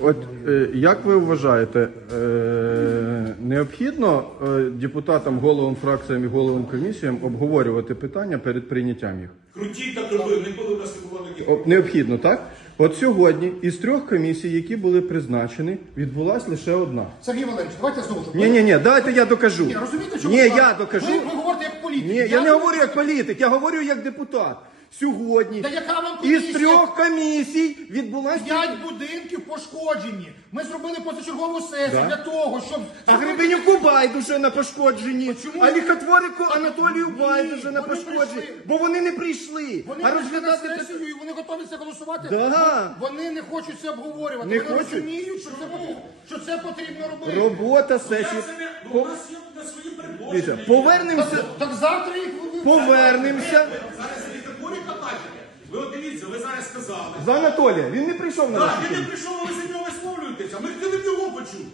От е, як ви вважаєте, е, необхідно е, депутатам, головам фракціям і головам комісіям обговорювати питання перед прийняттям їх? Крутіть так робив, не коли в нас не було таких. Необхідно, так? От сьогодні із трьох комісій, які були призначені, відбулась лише одна. Сергій Валерійович, давайте знову ж. Ні, ні, ні, дайте я докажу. Ні, розумієте, що Ні, ви я кажете? докажу. Ви, ви говорите як політик. Ні, я не говорю як політик, я говорю як депутат. Сьогодні Та яка вам із трьох комісій відбулась П'ять будинків пошкоджені. Ми зробили позачергову сесію для того, щоб А Гребенюку байдуже на пошкодженні, Чому? а ліхотворику Анатолію Ні, байдуже на вони пошкодженні, прийшли. бо вони не прийшли. вони а прийшли на розглядати це- сесію і вони готові це голосувати. Да. Вони не хочуть це обговорювати. Не вони хочуть? розуміють, що це, потрібно- що це потрібно робити. робота Я сесії. себе, ну, у нас є на свої Дивіться, предложення. повернемося, Так, так завтра їх ви- повернемося. Ви от дивіться, ви зараз сказали. за Анатолія. Він не прийшов на Так, він не прийшов, а ви за нього висловлюєтеся. Ми хотіли б його почути.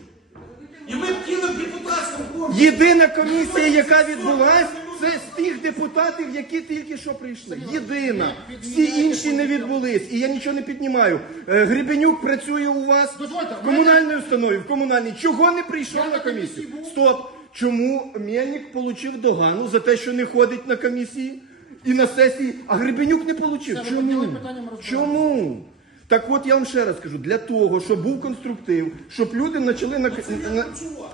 І ми хотіли в депутатському корпусі. Єдина комісія, яка відбулась, це з тих депутатів, які тільки що прийшли. Єдина. Всі інші не відбулись. І я нічого не піднімаю. Е, Гребенюк працює у вас Дозвольте, в комунальній установі, в комунальній. Чого не прийшов на на комісію? Стоп. Чому Мельник отримав догану за те, що не ходить на комісії і на сесії, а Гребенюк не отримав? Чому? Чому? Так от я вам ще раз кажу, для того, щоб був конструктив, щоб люди почали на, на,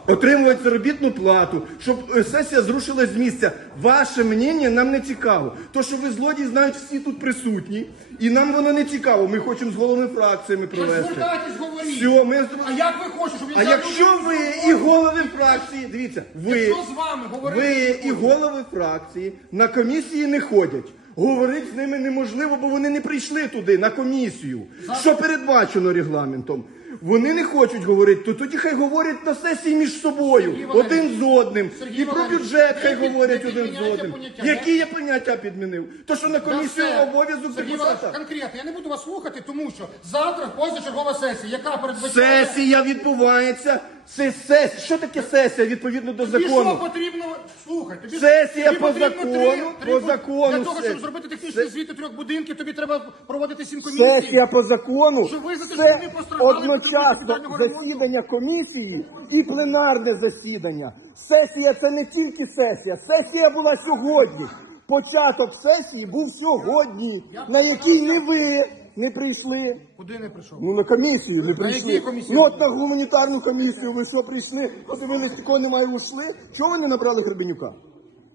отримувати заробітну плату, щоб е, сесія зрушилась з місця. Ваше мнення нам не цікаво. То, що ви злодії знають всі тут присутні, і нам воно не цікаво. Ми хочемо з головами фракціями провести. звертайтесь, говоріть. Все, ми... А як ви хочете, щоб я А взяв якщо ви і голови фракції, дивіться, ви, Якщо з вами говорити ви і голови фракції на комісії не ходять. Говорити з ними неможливо, бо вони не прийшли туди на комісію, що передбачено регламентом. Вони не хочуть говорити, то тоді хай говорять на сесії між собою, один з одним. Сергій і про бюджет хай говорять один з одним. поняття. Які я поняття підмінив? То, що на комісію обов'язок Сергій. Валерійович, конкретно, я не буду вас слухати, тому що завтра позачергова сесія, яка передбачає... Сесія відбувається. Це сесія. Що таке сесія відповідно до І що закону? потрібно? Слухай, тобі Сесія тобі по потрібно закону, по три- закону Для того, щоб зробити технічний звіт трьох будинків, тобі треба проводити сім комісій. Сесія по закону Щоб визнати, це що вони постраждали від одночасно капітального ремонту. засідання комісії і пленарне засідання. Сесія це не тільки сесія. Сесія була сьогодні. Початок сесії був сьогодні, на який не ви не прийшли. Куди не прийшов? Ну на комісію не прийшли. якій комісії? Ну от на гуманітарну комісію ви що прийшли? Подивились, такого немає ушли. Чого ви не набрали Гребенюка?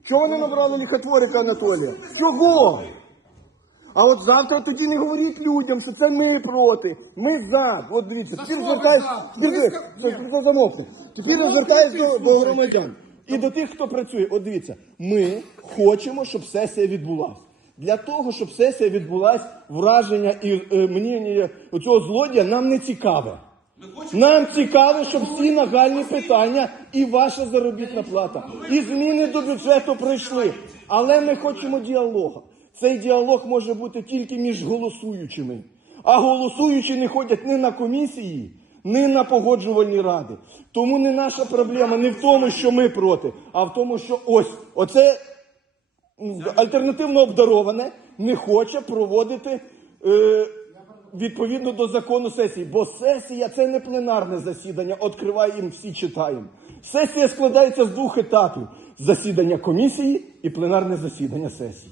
Чого не набрали ліхотворика Анатолія? Чого? А от завтра тоді не говоріть людям, що це ми проти. Ми за. От дивіться, За тепер що ви звертаюсь. за? Тепер Ви ви- ска- Ні. це замовкне. Тепер я звертаюсь до, до громадян. І до тих, хто працює. От дивіться, ми хочемо, щоб сесія відбулася. Для того, щоб сесія відбулась, враження і е, мнення цього злодія нам не цікаве. Нам цікаво, щоб всі нагальні питання і ваша заробітна плата, і зміни до бюджету пройшли. Але ми хочемо діалогу. Цей діалог може бути тільки між голосуючими. А голосуючі не ходять ні на комісії, ні на погоджувальні ради. Тому не наша проблема не в тому, що ми проти, а в тому, що ось оце альтернативно обдароване не хоче проводити е, відповідно до закону сесії. Бо сесія це не пленарне засідання, відкриваємо всі читаємо. Сесія складається з двох етапів: засідання комісії і пленарне засідання сесії.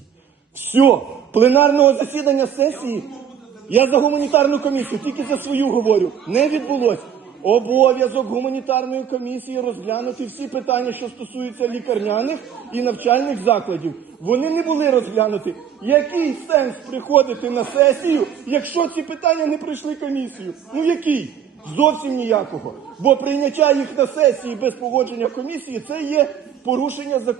Все, пленарного засідання сесії. Я за гуманітарну комісію, тільки за свою говорю. Не відбулось. Обов'язок гуманітарної комісії розглянути всі питання, що стосуються лікарняних і навчальних закладів. Вони не були розглянуті. Який сенс приходити на сесію, якщо ці питання не пройшли комісію? Ну який? Зовсім ніякого. Бо прийняття їх на сесії без погодження комісії це є порушення закону.